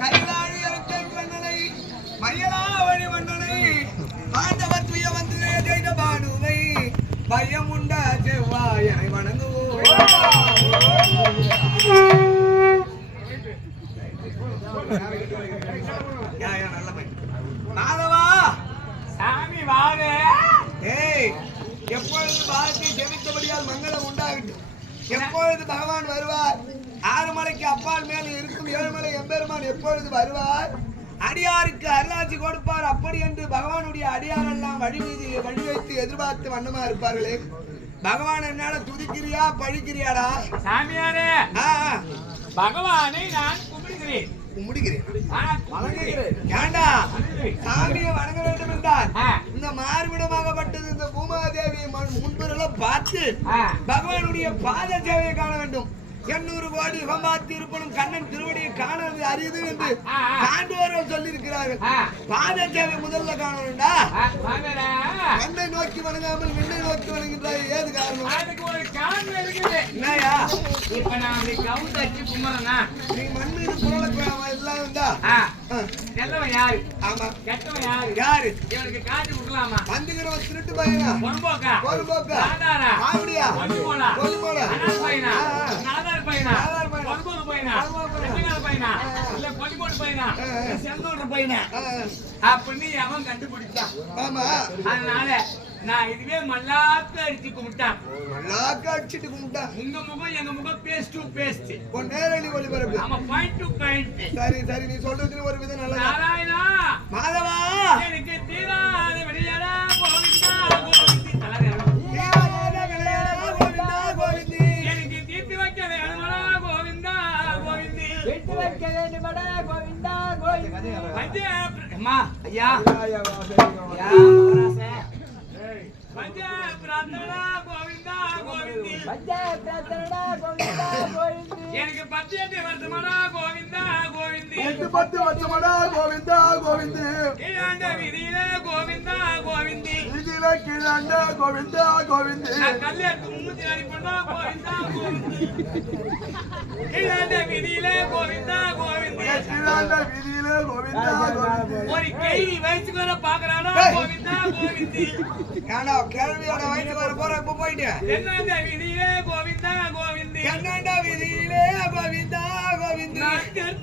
கைலாழி அரக்கை மன்னனை மயிலாவணி மன்னனை ஆண்டவர் துய வந்து பானுவை செவ்வாயனை வணங்குவோம். மாதவா! சாமி வாங்க. ஏய் எப்பொழுது வாழ்க்கை ஜெபித்தபடியால் மங்களம் உண்டாகட்டும். எப்பொழுது பகவான் வருவார் ஆறு மலைக்கு அப்பால் மேல் இருக்கும் ஏழுமலை எம்பெருமான் எப்பொழுது வருவார். அடியாருக்கு அருளாட்சி கொடுப்பார். அப்படி என்று பகவானுடைய அடியாரெல்லாம் வழி மீது வழி வைத்து எதிர்பார்த்து வண்ணமா இருப்பார்களே. பகவான் என்னால துதிக்கிறியா பழிக்கிறியாடா? சாமியாரே பகவானை நான் கும்பிடுகிறேன். சாமியை வணங்க வேண்டும் என்றால் ஆ, இந்த மார்பிடமாகப்பட்டது இந்த பூமாதேவி முன்புறெல்லாம் பார்த்து. பகவானுடைய பாத சேவையை காண வேண்டும். எண்ணூறு கோடி யுகமாத்தி இருப்பனும் கண்ணன் திருவடியை காணது அரியது என்று. சான்றோர்கள் சொல்லி இருக்கிறார்கள் ஆ. பாத சேவை முதல்ல காணணும்டா. மண்ணை நோக்கி வணங்காமல் விண்ணை நோக்கி வணங்குகிறாய் ஏது காரணம்? அதுக்கு ஒரு காரணம் இருக்குது. என்னயா இப்ப நான் கவுண்ட் அடிச்சு கும்பிடுறேன்னா, நீ மண் மீது குரலுக்கு எல்லாம் இருந்தா நல்லவன் யாரு? ஆமா. கெட்டவன் யாரு? யாரு? இவனுக்கு காட்டி கொடுக்கலாமா? வந்துக்கிறவன் திருட்டு பையனா? பொன்போக்கா பொறுப்போக்கா நாதாரா? ஆவடியா போடா அனாதை பையனா? ஆ, ஆ. நாதார் பையனா? நாதார் பையனா. பொன்போக்கு பையனா? பொன்போக்கு பையனா. இல்ல கொல்லிக்கோடு பையனா? செந்தூர் பையனா. அப்படின்னு அவன் கண்டுபிடிச்சான். ஆமா. அதனால நான் இதுவே மல்லாக்க அடிச்சு கும்பிட்டான். நல்லாக்க அடிச்சிட்டு கும்பிட்டா உங்க முகம் எங்க முகம் பேஸ் டு பேஸ்ட் உன் நேரடி ஒளிபரப்பு. ஆமா பாயிண்ட் டு பாயிண்ட் சரி சரி நீ சொல்றதுல ஒரு விதம் நல்லதா? நாராயணா! மாதவா! எனக்கு தீராத வெளியடா கோவிந்தா கோவிந்தி. தலைவர் கோவிந்தா கோவிந்தி. எனக்கு தீர்த்து வைக்க வேணுமடா கோவிந்தா கோவிந்தி. விட்டு வைக்க கோவிந்தா கோவிந்தா. ஐயா. ஐயா. கோவிந்தா கோவிந்தி பஞ்ச பிரார்த்தனடா கோவிந்தா கோவிந்தி எனக்கு எட்டு பத்து வருஷமாடா கோவிந்தா கோவிந்தி கீழாண்ட விதியில கோவிந்தா கோவிந்தி இதில கீழாண்ட கோவிந்தா கோவிந்தி நான் கல்யாணத்துக்கு முன்னூத்தி பொண்ணா கோவிந்தா கோவிந்தி கீழாண்ட விதியில கோவிந்தா கோவிந்தி கீழாண்ட வீதியில கோவிந்தா ஒரு கை வயசுக்கு வர பாக்குறானா கோவிந்தா கோவிந்தி. ஏண்டா கேள்வியோட வயசுக்கு வர போற? இப்ப போயிட்டு. என்னந்த விதியிலே கோவிந்தா கோவிந்தி. கண்ணாண்ட வீதியிலே கோவிந்தா கோவிந்தி. என்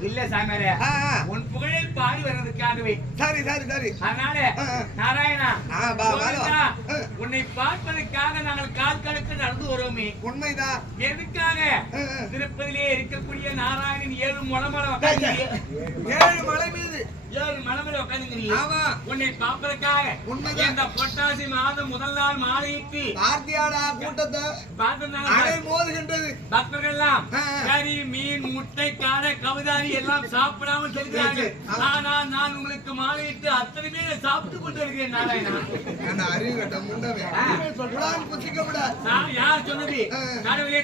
இல்ல சாமியாரே. உன் புகழை பாடி வர்றதுக்காகவே சரி சரி சரி அதனால. நாராயணா. உன்னை பார்ப்பதற்காக நாங்கள் கால் கணக்கு நடந்து வரோமே உண்மைதான் எதுக்காக. திருப்பதியிலே இருக்கக்கூடிய நாராயணன் ஏழு மலை மீது ஏழு மலமலை உட்காந்து ஆமா. உன்னை பார்ப்பதற்காக உண்மைதான். இந்த பொட்டாசி மாதம் முதல் நாள் மாலையிட்டு பார்த்தியாடா கூட்டத்தை பார்த்ததுனால அலை மோதுகின்றது. பக்தர்கள் எல்லாம் ஆ, ஆ. கறி மீன் முட்டை காடை கவுதாரி எல்லாம் சாப்பிடாமல் செல்கிறார்கள். நான் உங்களுக்கு மாலையிட்டு அத்தனை பேர் சாப்பிட்டு கொண்டு இருக்கிறேன் நாராயணா அறிவு கட்ட யார் சொன்னது. கடவுளே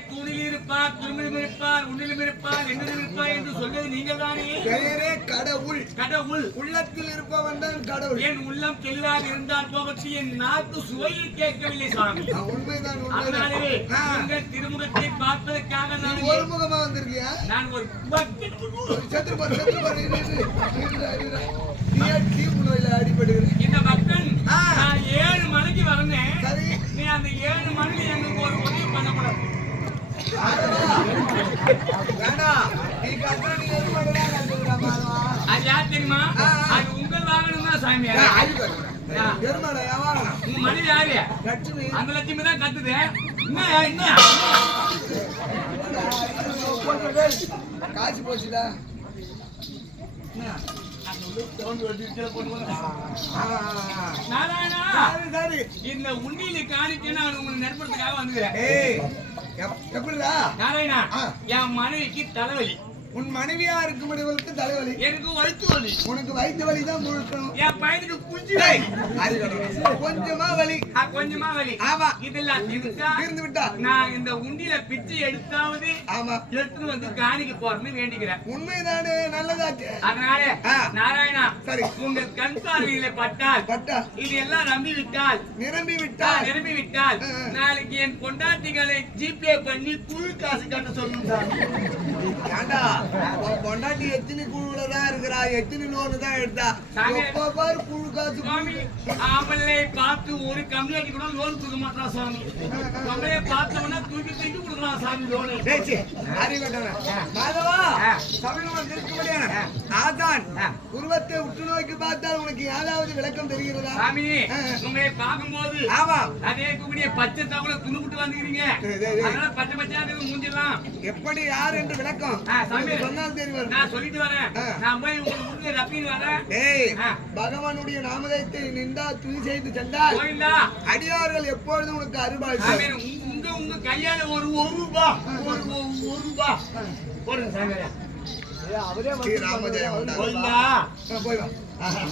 இருப்பார் துருமிலும் இருப்பார் உன்னிலும் இருப்பார் என்னிலும் இருப்பார் என்று சொன்னது நீங்கள் தானே பெயரே கடவுள். கடவுள் உள்ளத்தில் இருப்பவன் தான் கடவுள். என் உள்ளம் தெளிவாக இருந்தால் போகச்சு என் நாக்கு சுவையை கேட்கவில்லை சுவாமி. ஆ, உண்மைதான் உங்கள் திருமுகத்தை பார்ப்பதற்காக நான் ஒரு முகமா வந்திருக்கியா? நான் ஒரு பக்தன் செத்து பாரு செத்து பாரு இரு, இரு, இரு, இரு, இரு. நீ ஏன் தீவு நோயில அடிபடுகிற? இந்த பக்தன் ஆ. நான் ஏழு மணிக்கு வரேன் நீ அந்த ஏழு மணிக்கு எங்களுக்கு ஒரு உதவி பண்ணக்கூடாது. வேண்டாம் நீ கத்துற நீ அது யார் தெரியுமா. அது உங்கள் வாகனம் தான் சாமி? உங்க மனைவி யாரு? அந்த லட்சுமி தான் கத்துது. என்ன என்ன? காசு போச்சுடா. இந்த உண்டியில காணிக்க நான் உங்களை நண்பர்களுக்காக வந்துக்கிறேன். எப்படிடா? நாராயணா. என் மனைவிக்கு தலைவலி. உன் மனைவியா இருக்கும்படிவளுக்கு தலைவலி. எனக்கு வயிற்று வலி. உனக்கு வயிற்று வலி தான் முழுக்கணும். என் பையனுக்கு குஞ்சு. கொஞ்சமா வலி. கொஞ்சமா வலி. ஆமா. இதெல்லாம் இருந்து விட்டா? நான் இந்த உண்டியில பிச்சை எடுத்தாவது ஆமா. எடுத்துட்டு வந்து காணிக்க போறேன்னு வேண்டிக்கிறேன். உண்மைதானே? நல்லதாச்சு. அதனால. நாராயணா சரி. உங்கள் கண் பார்வையில பட்டால் பட்டா. இது எல்லாம் நம்பி விட்டால் நிரம்பி விட்டால் நிரம்பி விட்டால். நாளைக்கு என் பொண்டாட்டிகளை ஜிபே பண்ணி குழு காசு கட்ட சொல்லுங்க ஏண்டா? பொண்டாட்டி எத்தனை குழுல தான் இருக்கிறா? எத்தனை லோனு தான் எடுத்தா? சாமி. எப்ப பாரு குழு காசு ஆம்பளை பார்த்து ஒரு கம்யூனிட்டி கூட லோன் கொடுக்க மாட்டான் சுவாமி நம்மளே பார்த்தவொன்னா தூக்கி தூக்கி கொடுக்கலாம் சாமி லோனு. டேய், சீ, அறிவட்டவனே. மாதவா, ஆ. சமீபம் இருக்கும்படியான ஆசான், ஆ. உருவத்தை உற்று நோக்கி பார்த்தால் உனக்கு ஏதாவது விளக்கம் தெரிகிறதா? சாமி. உங்களை பார்க்கும்போது ஆமா. அதே கூடிய பச்சை தவளை துணுக்குட்டு வந்துக்கிறீங்க. அதனால பச்சை பச்சையா மூஞ்சிடலாம் எப்படி யார் என்று விளக்கம்? நான் சொல்லிட்டு வரேன். நான் போய் உங்களுக்கு வீட்டுல ரப்பின்னு வரேன் ஆ. பகவானுடைய நாமதத்தை நின்றா துணி செய்து சென்றால் அடியார்கள் எப்பொழுதும் உனக்கு அருபாள் சாமி உங்க- உங்க கையால ஒரு ஒரு ரூபா ஒரு ஒரு ஒரு ரூபா. போடுங்க சாமி. ஸ்ரீ ராமஜெயம். கோயிலா ஆ, போய் வா. ஆஹா.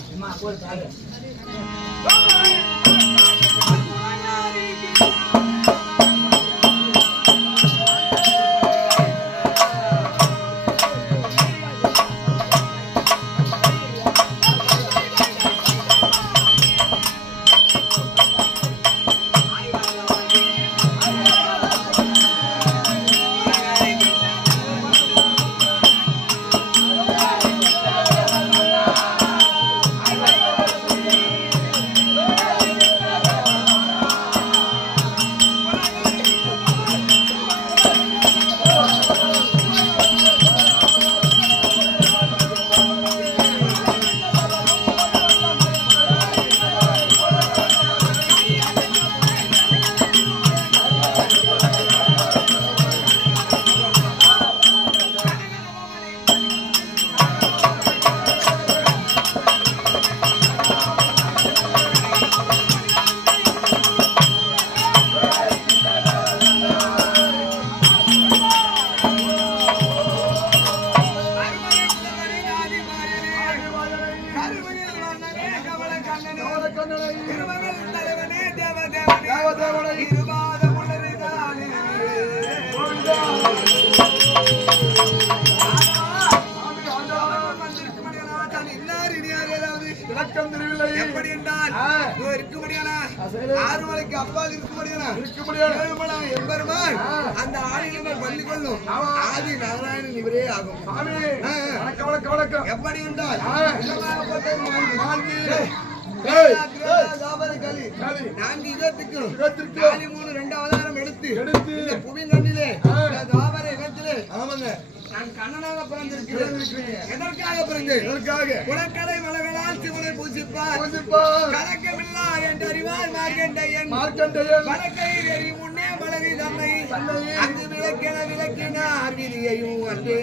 நான்கு யுகத்துக்கும் நாலு மூணு ரெண்டு அவதாரம் எடுத்து எடுத்து இந்த புவியின் கண்ணிலே ஆ. இந்த தாவர யுகத்திலே ஆமாங்க. நான் கண்ணனாக பிறந்திருக்கிறேன். பிறந்திருக்கிறீங்க. எதற்காக பிறந்தேன்? இதற்காக குலக்கடை மலர்களால் சிவனை பூஜிப்பார் பூஜிப்பார். கலக்கமில்லா என்று அறிவார் மார்க்கண்டையன். மார்க்கண்டேயன். எரி முன்னே மலரி தன்னை. தன்னை அங்கு விளக்கென விளக்கினார் விதியையும் அன்றே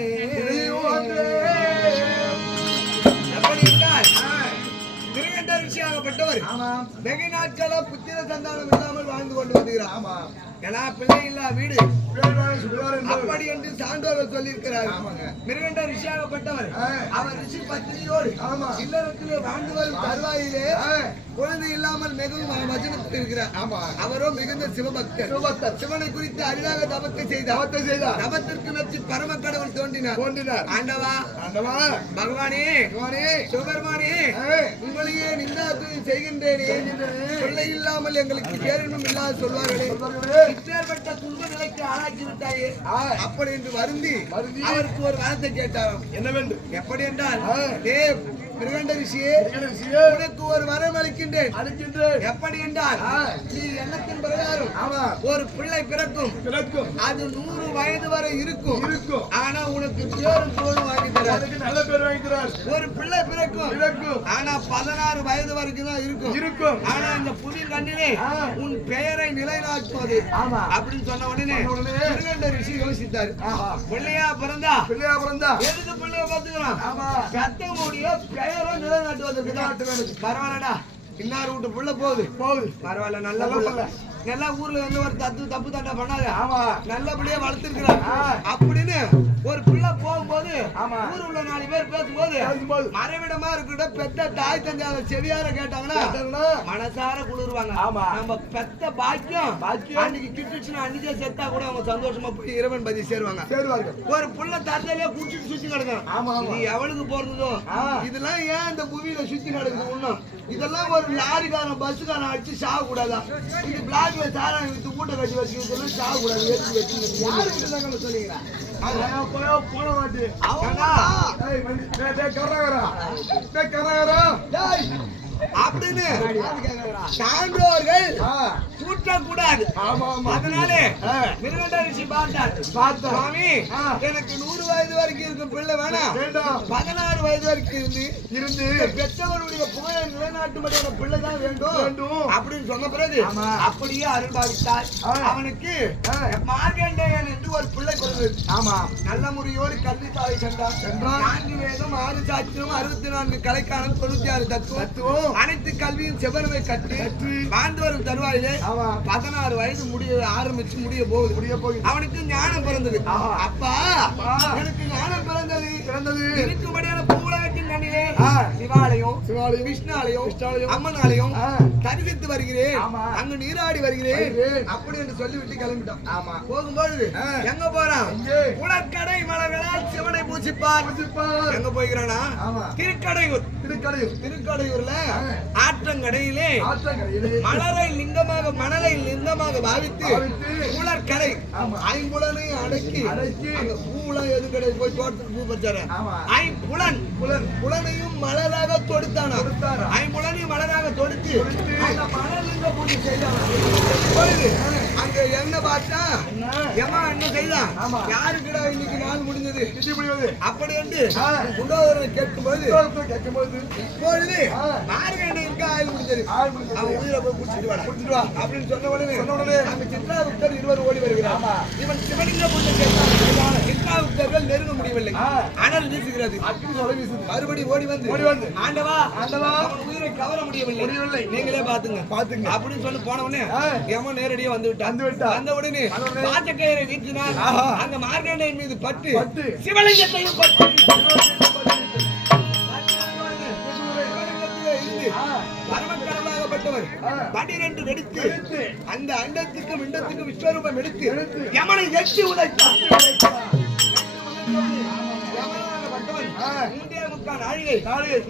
திருகண்ட ரிஷியாகப்பட்டவர். வெகு நாட்களா புத்திர சந்தானம் இல்லாமல் வாழ்ந்து கொண்டு வருகிறார். ஆமா ஏன்னா பிள்ளை இல்லா வீடு. அப்படி என்று சான்றோர்கள் சொல்லியிருக்கிறார். மிருகண்ட ரிஷியாகப்பட்டவர். அவர் ரிஷி பத்தினியோடு ஆமா. இல்லறத்திலே வாழ்ந்து வரும் தருவாயிலே. குழந்தை இல்லாமல் மிகவும் வஜனத்தில் இருக்கிறார். ஆமா. அவரோ மிகுந்த சிவபக்தர். சிவபக்தர். சிவனை குறித்து அரிதாக தபத்தை செய்தார். தவத்தை செய்தார். தபத்திற்கு நச்சு பரம கடவுள் தோன்றினார். தோன்றினார். ஆண்டவா. ஆண்டவா. பகவானே. பகவானே. சிவபெருமானே உங்களையே நிந்தாத்து செய்கின்றேனே. பிள்ளை இல்லாமல் எங்களுக்கு பேரினும் இல்லாத சொல்வார்களே. இப்பேற்பட்ட துன்ப நிலைக்கு ஆளாக்கி விட்டாயே அப்படி என்று வருந்தி. அவருக்கு ஒரு வரத்தை கேட்டாராம். என்னவென்று? எப்படி என்றால் மிருகண்ட ரிஷியே உனக்கு ஒரு வரம் அளிக்கின்றேன். அளிக்கின்றேன். எப்படி என்றால். நீ எண்ணத்தின் பிரகாரம் ஆமா. ஒரு பிள்ளை பிறக்கும். பிறக்கும். அது நூறு வயது வரை இருக்கும். இருக்கும். ஆனா உனக்கு பேரும் தோணும் வாங்கி அதுக்கு நல்ல பேர் வாங்கிக்கிறார் ஒரு பிள்ளை பிறக்கும். பிறக்கும். ஆனா பதினாறு வயது வரைக்கும் தான் இருக்கும். இருக்கும். ஆனா இந்த புவி கண்ணிலே. உன் பெயரை நிலைநாட்டுவது. ஆமா. அப்படின்னு சொன்ன உடனே திருகண்ட ரிஷி யோசித்தாரு. பிள்ளையா பிறந்தா? பிள்ளையா பிறந்தா? எதுக்கு பிள்ளைய பாத்துக்கிறோம் ஆமா. பெத்தவங்களுடைய பெயரை நிலைநாட்டுவதற்கு தான் நிலைநாட்டுவதற்கு. பரவாயில்லடா. இன்னார் வீட்டு புள்ள போகுது. போகுது. பரவாயில்ல நல்ல புள்ள. ஊர்ல வந்து ஒரு தப்பு தப்பு தண்டா பண்ணாத. ஆமா. நல்லபடியா வளர்த்திருக்கிறாங்க. அப்படின்னு ஒரு பிள்ளை போகும்போது. ஊர் உள்ள நாலு பேர் பேசும்போது. மறைவிடமா இருக்கிற பெத்த தாய் தந்தையார செவியார கேட்டாங்கன்னா மனசார குளிருவாங்க ஆமா. நம்ம பெத்த பாக்கியம். அன்னைக்கு கிட்டுச்சுன்னா அன்னைக்கே செத்தா கூட அவங்க சந்தோஷமா போய் இறைவன் பதி சேருவாங்க ஒரு புள்ள தரத்திலே குடிச்சிட்டு சுத்தி கிடக்கும் ஆமா. இது எவளுக்கு போறதோ. இதெல்லாம் ஏன் இந்த புவியில சுத்தி நடக்குது ஒண்ணும் இதெல்லாம் ஒரு லாரிக்காரன் பஸ்ஸுக்காரன் அடிச்சு சாக கூடாதா இது பிளாக்ல சாராயம் வித்து கூட்ட கட்டி வச்சுக்கிறதுலாம் சாக கூடாது வெட்டி வெட்டி யாருக்கு சொல்லுங்க போன வாட்டி. அப்படின்னு சான்றோர்கள் கூட்டக்கூடாது அதனாலே ஆ. மிருகண்ட ரிஷி பார்த்தார். சுவாமி. எனக்கு நூறு வயது வரைக்கும் இருக்கும் பிள்ளை வேணாம் வேண்டாம். பதினாறு வயது வரைக்கும் இருந்து இருந்து பெற்றவருடைய புகழை நிலைநாட்டும்படியான பிள்ளை தான் வேண்டும் வேண்டும். அப்படின்னு சொன்ன பிறகு. அப்படியே அருள் பாவித்தார் ஆ. அவனுக்கு. மார்கண்டேயன் என்று ஒரு பிள்ளை பிறந்தது ஆமா நல்ல முறையோடு கல்வி தாய் சென்றார். நான்கு வேதம் ஆறு சாட்சியம் அறுபத்தி நான்கு கலைக்காலம் தொண்ணூத்தி ஆறு தத்துவம். அனைத்து கல்வியும் செவ்வனவை கற்று. வாழ்ந்து வரும் தருவாயிலே. பதினாறு வயது முடிய ஆரம்பிச்சு முடிய போகுது முடிய போகுது. அவனுக்கு ஞானம் பிறந்தது. அப்பா. எனக்கு ஞானம் பிறந்தது பிறந்தது. இருக்கும்படியான பூலகத்தின் சிவாலயம் சிவாலயம். விஷ்ணாலயம் விஷ்ணாலயம். ஆ. தரிசித்து வருகிறேன். அங்கு நீராடி வருகிறேன் வருகிறேன். அப்படி என்று சொல்லிவிட்டு கிளம்பிட்டான் ஆமா போகும்போது ஆ. எங்க போறான்? உலக்கடை மலர்களால் சிவனை பூசிப்பார். எங்க போய்கிறானா. திருக்கடையூர் திருக்கடையூர் திருக்கடையூர்ல. ஆற்றங்கடையிலே மலரை லிங்கமாக மணலை லிங்கமாக பாவித்து உலர்கடை. ஐம்புலனை அடக்கி அடக்கி. அந்த பூலாம் எது கிடையாது போய் தோட்டத்துக்கு பூ பறிச்சாரு ஆமா. ஐம்புலன் புலன் புலனையும் மலராக தொடுத்தானா. ஐம்புலனையும் மலராக தொடுத்து. அந்த மலர்லிங்க பூஜை செய்தானா அங்க என்ன பார்த்தா? எமா என்ன செய்தான். யாருக்குடா இன்னைக்கு நாள் முடிஞ்சது அப்படி என்று ஆ. குண்டோதரனை கேட்கும்போது கேட்கும்போது இப்பொழுது ஆ. மார்கண்டைக்கு ஆயுள் முடிஞ்சது. அவன் உயிரை போய் குடிச்சிட்டு குடிச்சிட்டு வா. அப்படின்னு சொன்ன உடனே சொன்ன உடனே அங்க சித்ராகுப்தர் இருவர் ஓடி வருகிறார் ஆமா. இவன் சிவலிங்க பூஜை கேட்டான் சித்ராகுப்தர்கள் நெருங்க முடியவில்லை ஆ. அனல் வீசுகிறது மறுபடி ஓடி வந்து ஓடி வந்து. ஆண்டவா ஆண்டவா. உயிரை கவர முடியவில்லை முடியவில்லை. நீங்களே பாத்துங்க பாத்துங்க. அப்படின்னு சொல்லி போன உடனே. எவன் நேரடியா வந்து விட்டான் வந்து விட்டான். வந்த உடனே பாச்சக்கயிறை ஆஹா. அங்க மார்கண்டையின் மீது பட்டு பட்டு. சிவலிங்கத்தையும் பட்டு வெடித்து வெடித்து. அந்த அண்டத்துக்கும் விண்டத்துக்கும் விஸ்வரூபம் எடுத்து எடுத்து. யமனை எட்டி உதைத்தார்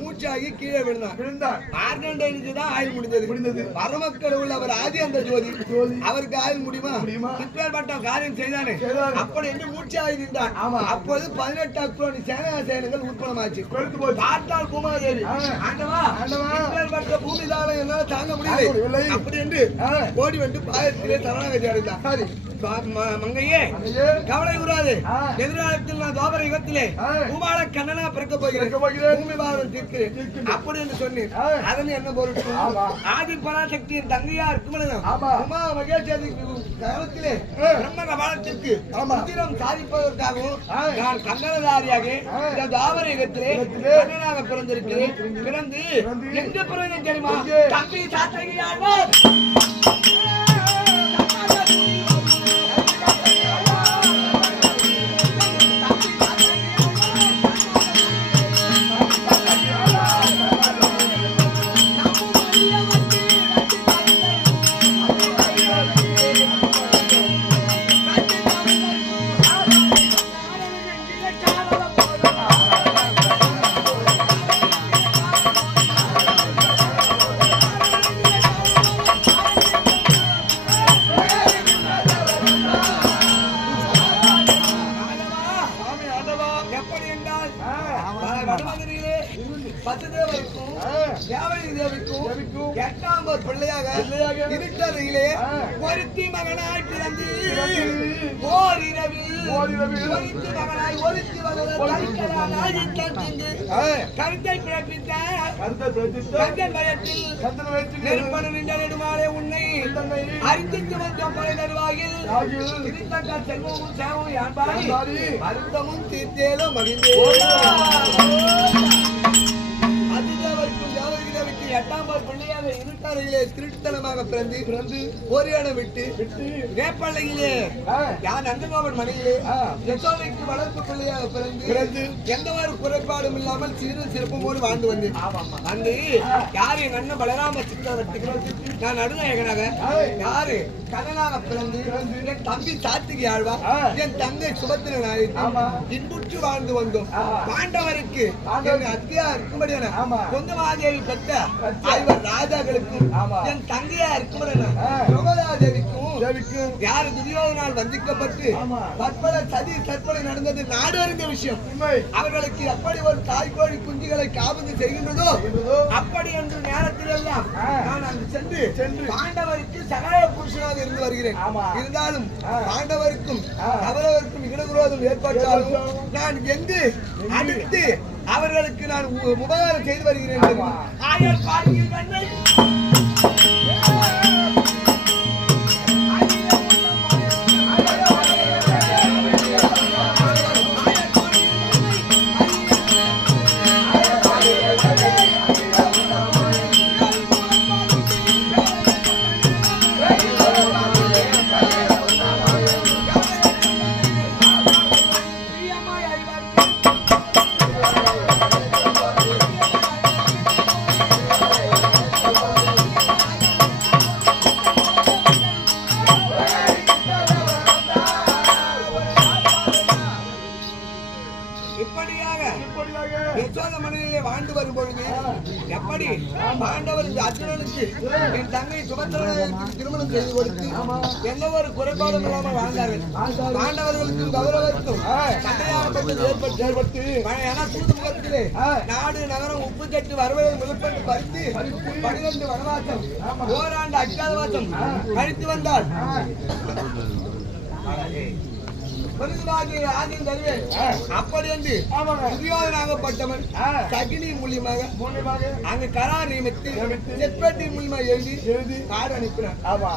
மூச்சாகி கீழே விழுந்தார் மார்கண்டையனுக்கு தான் ஆயுள் முடிந்தது முடிந்தது. பரமக்கடவுள் அவர் ஆதி அந்த ஜோதி ஜோதி. அவருக்கு ஆயுள் முடியுமா முடியுமா? இப்பேற்பட்ட காரியம் செய்தானே. அப்படி என்று மூச்சாகி ஆமா. அப்போது பதினெட்டு அக்ரோனி சேனா கொழுத்து போச்சு பார்த்தால் பூமாதேவி. ஆண்டவா ஆண்டவா. இப்பேற்பட்ட பூமி தாளம் என்னால தாங்க முடியவில்லை. அப்படி என்று. ஓடி வந்து பாயத்திலே சரணாகதி ம- மங்கையே கவலை கூடாது. எதிர்காலத்தில் நான் துவாபர யுகத்திலே ஆ. பூபால கண்ணனா பிறக்க போகிறேன். பூமி பாரம் தீர்க்கிறேன். அப்படி என்று சொன்னேன். அதனை என்ன ஆமா. ஆதி பராசக்தியின் தங்கையா இருக்கும். உமா மகேஸ்வரி காலத்திலே. பிரம்ம கபாலத்திற்கு ஆமா. உதிரம் சாதிப்பதற்காகவும். நான் கங்கணதாரியாக ஆ. இந்த தாவர யுகத்திலே கண்ணனாக பிறந்திருக்கிறேன் பிறந்து எங்க பிறந்தேன் தெரியுமா? தம்பி சாத்தகியாழ்வார் பிரதித்த கந்தன் வயத்தில் கந்தன வயிற்றுக்கு நெருப்படு நின்ற நெடுமாலே உன்னை அறிந்தித்து வந்த படை செல்வமும் சேவமும் யான்பாரி. வருத்தமும் தீர்த்தேலும் மகிழ்ந்தே அதிதேவருக்கும் தேவகிதேவிக்கு எட்டாம் பார் பிள்ளையாக இருட்டறையிலே திருட்டுத்தனமாக பிறந்து பிறந்து இடம் விட்டு விட்டு வேப்பள்ளையிலே ஆ. யார் நந்தகோபன் மனையிலே. யசோதைக்கு வளர்ப்பு பிள்ளையாக பிறந்து பிறந்து எந்த ஒரு குறைபாடும் இல்லாமல் சீரும் சிறப்பமோடு வாழ்ந்து வந்தேன். வந்து யாரு எங்க அண்ணன் பலராம சக்கரவர்த்திக்கு நான் நடுநாயகனாக. யாரு கண்ணனாக பிறந்து என் தம்பி சாத்திகை ஆழ்வா. என் தங்கை சுபத்திர நாயகி ஆமா. இன்புற்று வாழ்ந்து வந்தோம். பாண்டவருக்கு அத்தியா இருக்கும்படியான ஆமா. கொந்தமாதேவி பெற்ற. ஐவர் ராஜாக்களுக்கும். என் தங்கையா இருக்கும்படியான. யோகதாதேவிக்கும் யாரு துரியோதனால் வந்திக்கப்பட்டு. பற்பல சதி தற்பனை நடந்தது நாடு அறிந்த விஷயம் அவர்களுக்கு எப்படி ஒரு தாய்க்கோழி குஞ்சுகளை காபந்து செய்கின்றதோ அப்படி என்று நேரத்தில் எல்லாம். நான் அங்கு சென்று சென்று பாண்டவருக்கு சகாய புருஷனாக இருந்து வருகிறேன். இருந்தாலும். பாண்டவருக்கும். அவரவருக்கும் இடகுரோதம் ஏற்பட்டாலும் நான் எங்கு? அடுத்து அவர்களுக்கு நான் உபகாரம் செய்து வருகிறேன். ஆயர் பாடியில் இப்படியாக இப்படியாக யசோத மனையிலே வாழ்ந்து வரும் பொழுது எப்படி பாண்டவர் இந்த அர்ஜுனனுக்கு என் தங்கை சுபத்திரனுக்கு திருமணம் செய்து கொடுத்து எந்த ஒரு குறைபாடும் இல்லாமல் வாழ்ந்தார்கள். பாண்டவர்களுக்கும் கௌரவருக்கும் சண்டையாகப்பட்டது ஏற்பட்டு ஏற்பட்டு. ஏன்னா முகத்திலே. நாடு நகரம் உப்பு கட்டு வருவதை முதற்பட்டு பறித்து பனிரெண்டு வனவாசம் ஓராண்டு அஜாதவாசம் கழித்து வந்தால் பெருசுவாகி ஆதியம் தருவேன் அப்படி என்று. துரியோதனாகப்பட்டவன். சகினி மூலியமாக மூலியமாக அங்க கரார் நியமித்து நியமித்து செப்பேட்டி மூலியமா எழுதி எழுதி காடு அனுப்பினான் ஆமா